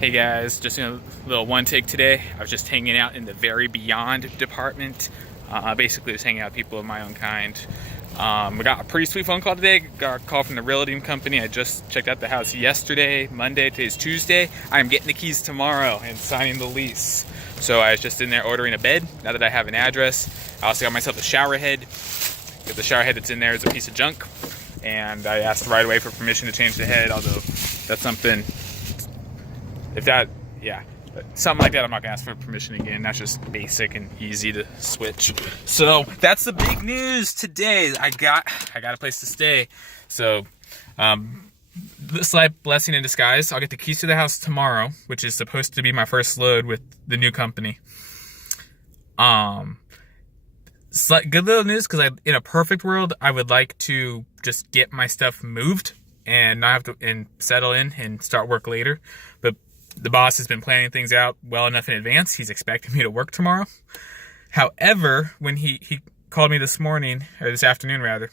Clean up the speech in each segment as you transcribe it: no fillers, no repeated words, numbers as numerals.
Hey guys, just a little one take today. I was just hanging out in the Very Beyond department. Basically just hanging out with people of my own kind. We got a pretty sweet phone call today. Got a call from the realty company. I just checked out the house yesterday, Monday, today's Tuesday. I'm getting the keys tomorrow and signing the lease. So I was just in there ordering a bed, now that I have an address. I also got myself a shower head. The shower head that's in there is a piece of junk. And I asked right away for permission to change the head, although that's something, something like that, I'm not gonna ask for permission again. That's just basic and easy to switch. So that's the big news today. I got a place to stay. So slight blessing in disguise. I'll get the keys to the house tomorrow, which is supposed to be my first load with the new company. Good little news, because in a perfect world, I would like to just get my stuff moved and not have to settle in and start work later. But the boss has been planning things out well enough in advance. He's expecting me to work tomorrow. However, when he called me this afternoon rather,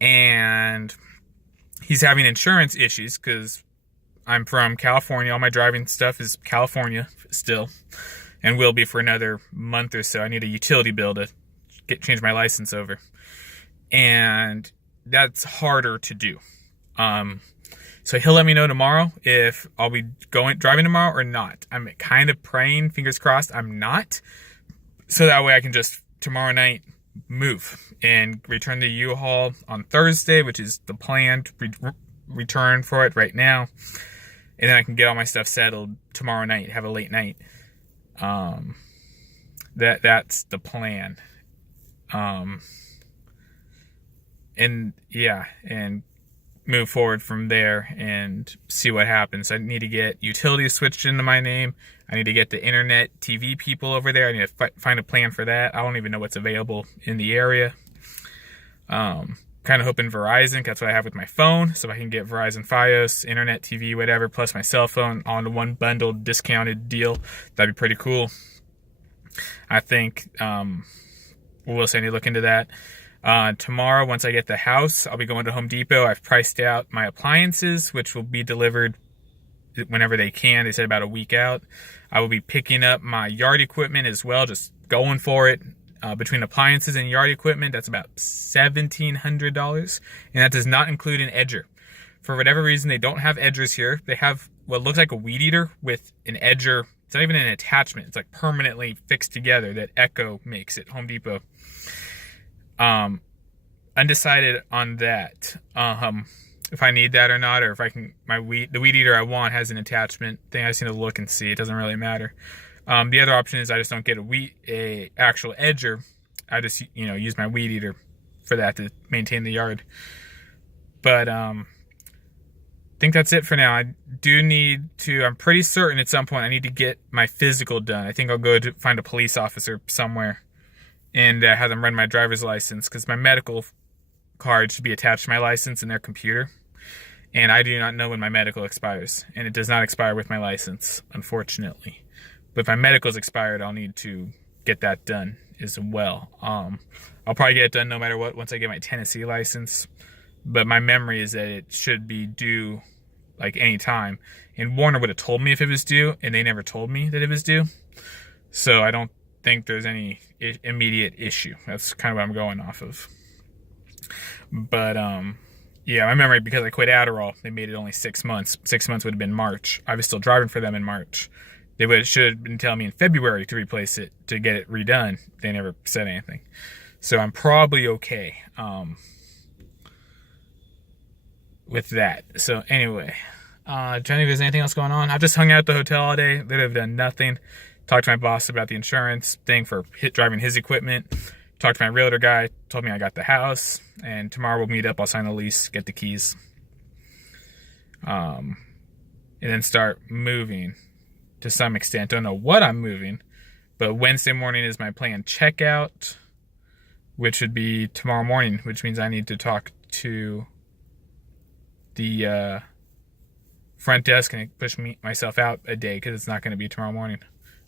and he's having insurance issues because I'm from California. All my driving stuff is California still, and will be for another month or so. I need a utility bill to change my license over, and that's harder to do. So he'll let me know tomorrow if I'll be driving tomorrow or not. I'm kind of praying, fingers crossed, I'm not. So that way I can just tomorrow night move and return the U-Haul on Thursday, which is the planned return for it right now. And then I can get all my stuff settled tomorrow night, have a late night. That's the plan. And move forward from there and see what happens. I need to get utilities switched into my name. I need to get the internet TV people over there. I need to find a plan for that. I don't even know what's available in the area. Kind of hoping Verizon, that's what I have with my phone, so I can get Verizon Fios, internet TV, whatever, plus my cell phone on one bundled discounted deal. That'd be pretty cool. I think we'll say I need to look into that. Tomorrow, once I get the house, I'll be going to Home Depot. I've priced out my appliances, which will be delivered whenever they can. They said about a week out. I will be picking up my yard equipment as well, just going for it. Between appliances and yard equipment, that's about $1,700. And that does not include an edger. For whatever reason, they don't have edgers here. They have what looks like a weed eater with an edger. It's not even an attachment. It's like permanently fixed together that Echo makes at Home Depot. Undecided on that. If I need that or not, or if I can, the weed eater I want has an attachment thing. I just need to look and see. It doesn't really matter. The other option is I just don't get a actual edger. I just, use my weed eater for that to maintain the yard. But, I think that's it for now. I do need to, I'm pretty certain at some point I need to get my physical done. I think I'll go to find a police officer somewhere and have them run my driver's license, because my medical card should be attached to my license in their computer. And I do not know when my medical expires. And it does not expire with my license, unfortunately. But if my medical's expired, I'll need to get that done as well. I'll probably get it done no matter what once I get my Tennessee license. But my memory is that it should be due like any time. And Warner would have told me if it was due, and they never told me that it was due. So I don't think there's any immediate issue. That's kind of what I'm going off of. But my memory, because I quit Adderall, they made it only 6 months. 6 months would have been March. I was still driving for them in March. They should have been telling me in February to replace it, to get it redone. They never said anything. So I'm probably okay with that. So anyway, trying to think if there's anything else going on. I've just hung out at the hotel all day. They have done nothing. Talked to my boss about the insurance thing for driving his equipment. Talked to my realtor guy. Told me I got the house. And tomorrow we'll meet up. I'll sign the lease, get the keys. And then start moving to some extent. Don't know what I'm moving. But Wednesday morning is my planned checkout, which would be tomorrow morning, which means I need to talk to the front desk and push myself out a day, because it's not going to be tomorrow morning.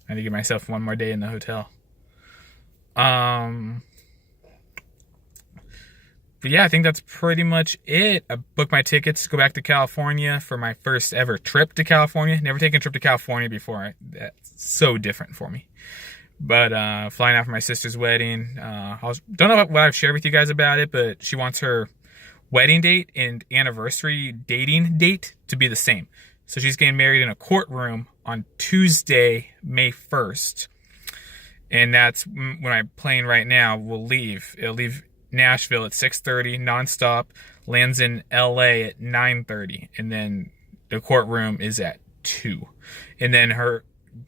I need to give myself one more day in the hotel. But yeah, I think that's pretty much it. I booked my tickets to go back to California for my first ever trip to California. Never taken a trip to California before. That's so different for me. But flying out for my sister's wedding. Don't know what I've shared with you guys about it, but she wants her wedding date and anniversary dating date to be the same. So she's getting married in a courtroom on Tuesday, May 1st. And that's when my plane right now will leave. It'll leave Nashville at 6:30 nonstop, lands in LA at 9:30, and then the courtroom is at 2. And then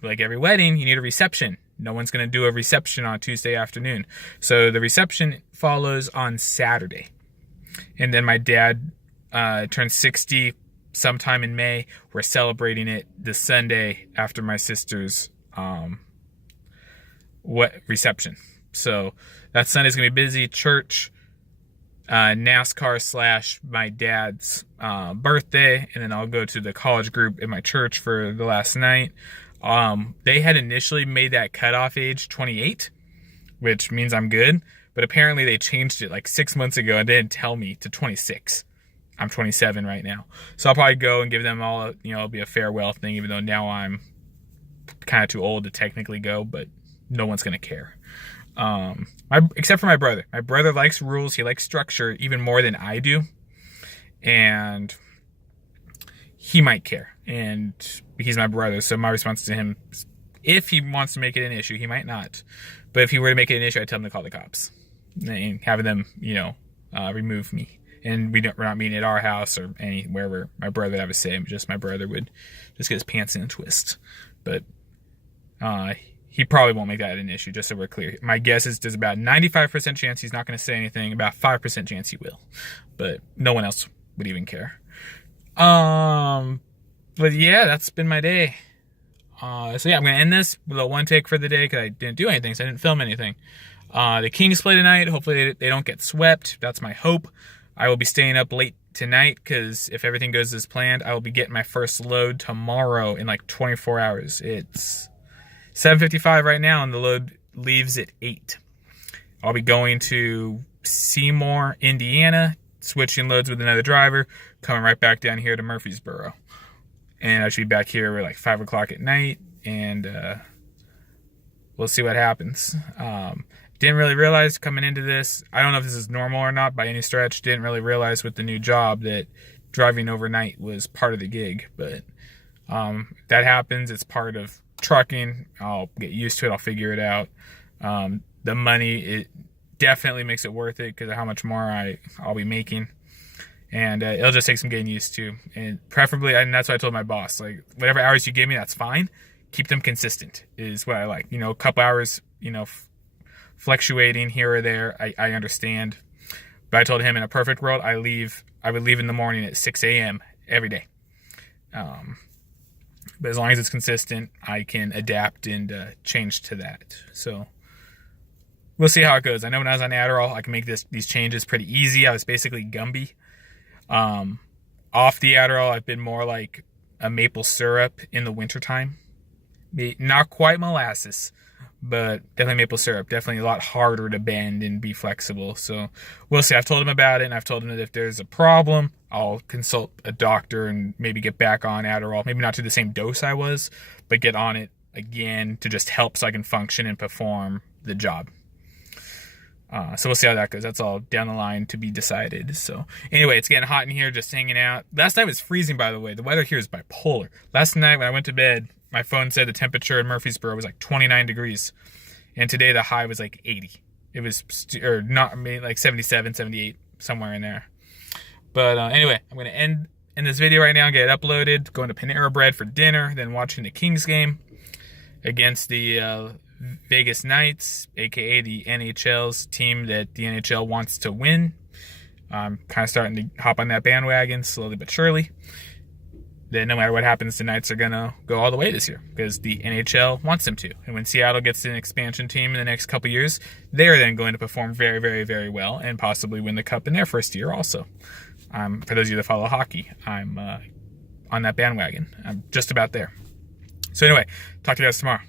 like every wedding, you need a reception. No one's going to do a reception on Tuesday afternoon. So the reception follows on Saturday. And then my dad turns 60 sometime in May. We're celebrating it the Sunday after my sister's reception. So that Sunday's going to be busy. Church, NASCAR / my dad's birthday. And then I'll go to the college group at my church for the last night. They had initially made that cutoff age 28, which means I'm good. But apparently they changed it like 6 months ago and didn't tell me to 26. I'm 27 right now. So I'll probably go and give them all, it'll be a farewell thing, even though now I'm kind of too old to technically go, but no one's going to care. Except for my brother. My brother likes rules. He likes structure even more than I do. And he might care. And he's my brother. So my response to him, if he wants to make it an issue, he might not. But if he were to make it an issue, I'd tell him to call the cops and have them, remove me. And we're not meeting at our house or wherever my brother would have a say. Just my brother would just get his pants in a twist. But he probably won't make that an issue, just so we're clear. My guess is there's about 95% chance he's not going to say anything, about 5% chance he will. But no one else would even care. But yeah, that's been my day. So yeah, I'm going to end this with a one take for the day because I didn't do anything, so I didn't film anything. The Kings play tonight. Hopefully they don't get swept. That's my hope. I will be staying up late tonight because if everything goes as planned, I will be getting my first load tomorrow in like 24 hours. It's 7:55 right now, and the load leaves at 8. I'll be going to Seymour, Indiana, switching loads with another driver, coming right back down here to Murfreesboro. And I should be back here at like 5 o'clock at night, and we'll see what happens. Didn't really realize coming into this, I don't know if this is normal or not by any stretch, didn't really realize with the new job that driving overnight was part of the gig. But that happens. It's part of trucking. I'll get used to it. I'll figure it out. The money, it definitely makes it worth it because of how much more I'll be making. And it'll just take some getting used to. And preferably, and that's what I told my boss, like, whatever hours you give me, that's fine. Keep them consistent is what I like. A couple hours, fluctuating here or there, I understand. But I told him in a perfect world, I would leave in the morning at 6 a.m. every day. But as long as it's consistent, I can adapt and change to that. So we'll see how it goes. I know when I was on Adderall, I can make these changes pretty easy. I was basically Gumby. Off the Adderall, I've been more like a maple syrup in the wintertime. Not quite molasses, but definitely maple syrup. Definitely a lot harder to bend and be flexible. So we'll see. I've told him about it, and I've told him that if there's a problem, I'll consult a doctor and maybe get back on Adderall. Maybe not to the same dose I was, but get on it again to just help so I can function and perform the job. So we'll see how that goes. That's all down the line to be decided. So anyway, it's getting hot in here, just hanging out. Last night was freezing, by the way. The weather here is bipolar. Last night when I went to bed, my phone said the temperature in Murfreesboro was like 29 degrees. And today the high was like 80. It was, like 77, 78, somewhere in there. But anyway, I'm going to end in this video right now, get it uploaded, going to Panera Bread for dinner, then watching the Kings game against the Vegas Knights, aka the NHL's team that the NHL wants to win. I'm kind of starting to hop on that bandwagon slowly but surely. Then no matter what happens, the Knights are going to go all the way this year because the NHL wants them to. And when Seattle gets an expansion team in the next couple years, they're then going to perform very, very, very well and possibly win the cup in their first year also. For those of you that follow hockey, I'm on that bandwagon. I'm just about there. So anyway, talk to you guys tomorrow.